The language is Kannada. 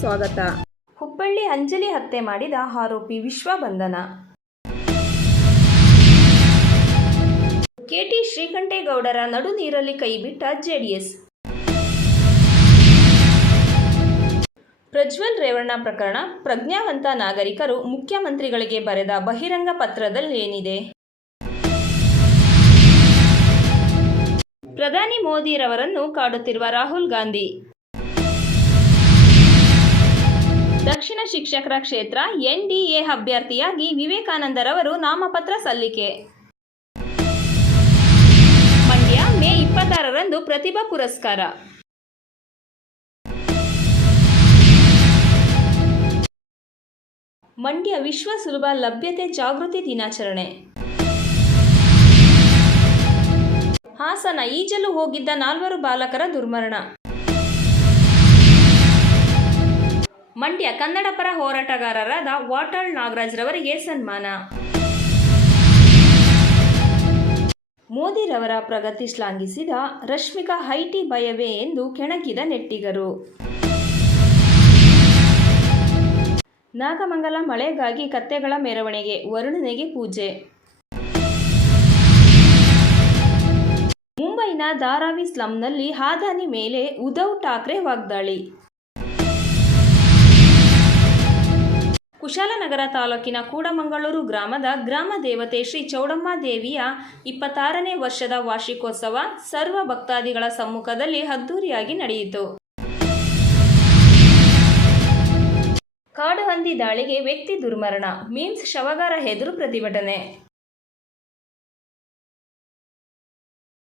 ಸ್ವಾಗತ. ಹುಬ್ಬಳ್ಳಿ ಅಂಜಲಿ ಹತ್ಯೆ ಮಾಡಿದ ಆರೋಪಿ ವಿಶ್ವ ಬಂಧನ. ಕೆಟಿ ಶ್ರೀಕಂಠೇಗೌಡರ ನಡು ನೀರಲ್ಲಿ ಕೈಬಿಟ್ಟ ಜೆಡಿಎಸ್. ಪ್ರಜ್ವಲ್ ರೇವಣ್ಣ ಪ್ರಕರಣ. ಪ್ರಜ್ಞಾವಂತ ನಾಗರಿಕರು ಮುಖ್ಯಮಂತ್ರಿಗಳಿಗೆ ಬರೆದ ಬಹಿರಂಗ ಪತ್ರದಲ್ಲೇನಿದೆ? ಪ್ರಧಾನಿ ಮೋದಿರವರನ್ನು ಕಾಡುತ್ತಿರುವ ರಾಹುಲ್ ಗಾಂಧಿ. ದಕ್ಷಿಣ ಶಿಕ್ಷಕರ ಕ್ಷೇತ್ರ ಎನ್ಡಿಎ ಅಭ್ಯರ್ಥಿಯಾಗಿ ವಿವೇಕಾನಂದರವರು ನಾಮಪತ್ರ ಸಲ್ಲಿಕೆ. ಮಂಡ್ಯ ಮೇ 26ರಂದು ಪ್ರತಿಭಾ ಪುರಸ್ಕಾರ. ಮಂಡ್ಯ ವಿಶ್ವ ಸುಲಭ ಲಭ್ಯತೆ ಜಾಗೃತಿ ದಿನಾಚರಣೆ. ಹಾಸನ ಈಜಲು ಹೋಗಿದ್ದ 4 ಬಾಲಕರ ದುರ್ಮರಣ. ಮಂಡ್ಯ ಕನ್ನಡ ಪರ ಹೋರಾಟಗಾರರಾದ ವಾಟಾಳ್ ನಾಗರಾಜ್ ರವರಿಗೆ ಸನ್ಮಾನ. ಮೋದಿರವರ ಪ್ರಗತಿ ಶ್ಲಾಘಿಸಿದ ರಶ್ಮಿಕಾ ಐಟಿ ಭಯವೇ ಎಂದು ಕೆಣಕಿದ ನೆಟ್ಟಿಗರು. ನಾಗಮಂಗಲ ಮಳೆಗಾಗಿ ಕತ್ತೆಗಳ ಮೆರವಣಿಗೆ, ವರುಣನಿಗೆ ಪೂಜೆ. ಮುಂಬೈನ ಧಾರಾವಿ ಸ್ಲಂನಲ್ಲಿ ಅದಾನಿ ಮೇಲೆ ಉದ್ಧವ್ ಠಾಕ್ರೆ ವಾಗ್ದಾಳಿ. ಕುಶಾಲನಗರ ತಾಲೂಕಿನ ಕೂಡಮಂಗಳೂರು ಗ್ರಾಮದ ಗ್ರಾಮ ದೇವತೆ ಶ್ರೀ ಚೌಡಮ್ಮ ದೇವಿಯ 26ನೇ ವರ್ಷದ ವಾರ್ಷಿಕೋತ್ಸವ ಸರ್ವ ಭಕ್ತಾದಿಗಳ ಸಮ್ಮುಖದಲ್ಲಿ ಅದ್ದೂರಿಯಾಗಿ ನಡೆಯಿತು. ಕಾಡು ಹಂದಿ ದಾಳಿಗೆ ವ್ಯಕ್ತಿ ದುರ್ಮರಣ. ಮೀಮ್ಸ್ ಶವಗಾರ ಎದುರು ಪ್ರತಿಭಟನೆ.